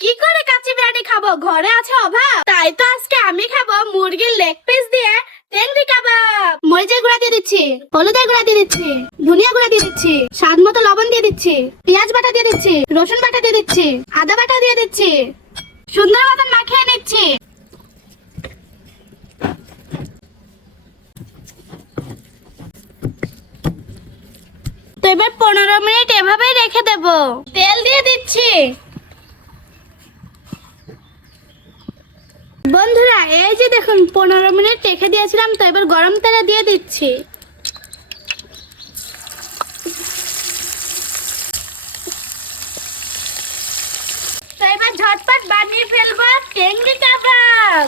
কি করে কাচ্চি বিরিয়ানি খাব? ঘরে আছে অভাব। তাই তো আজকে আমি খাব মুরগির লেগ পিস দিয়ে টেংরি কাবাব। মরিচের গুঁড়া দিয়ে দিচ্ছি, হলুদের গুঁড়া দিয়ে দিচ্ছি, ধনিয়া গুঁড়া দিয়ে দিচ্ছি, স্বাদ মতো লবণ দিয়ে দিচ্ছি, পেঁয়াজ বাটা দিয়ে দিচ্ছি, রসুন বাটা দিয়ে দিচ্ছি, আদা বাটা দিয়ে দিচ্ছি। সুন্দর মতন মাখিয়ে নিচ্ছি। তো এবার পনেরো মিনিট এভাবেই রেখে দেব। তেল দিয়ে দিচ্ছি। বন্ধুরা, এই যে দেখুন, পনেরো মিনিট রেখে দিয়েছিলাম, তো এবার গরম তেলে দিয়ে দিচ্ছি। তো এবার ঝটপট বানিয়ে ফেলব টেঙ্গি কাবাব।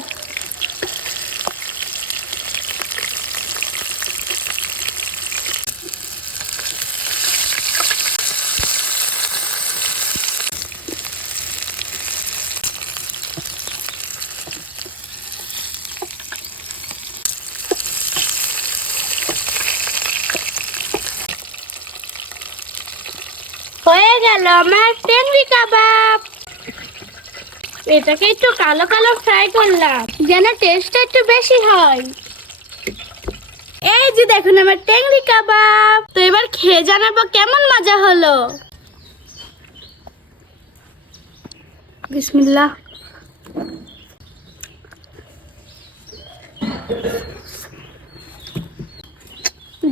হয়ে গেল আমার টেংরি কাবাব। এটাকে একটু কালো কালো ফ্রাই করলাম, যেন টেস্টটা একটু বেশি হয়। এই যে দেখুন আমার টেংরি কাবাব। তো এবার খেয়ে জানাব কেমন মজা হলো। বিসমিল্লাহ।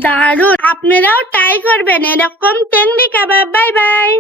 দারুণ। আপনারাও ট্রাই করবেন। এরকম টেংরি কাবাব বাই বাই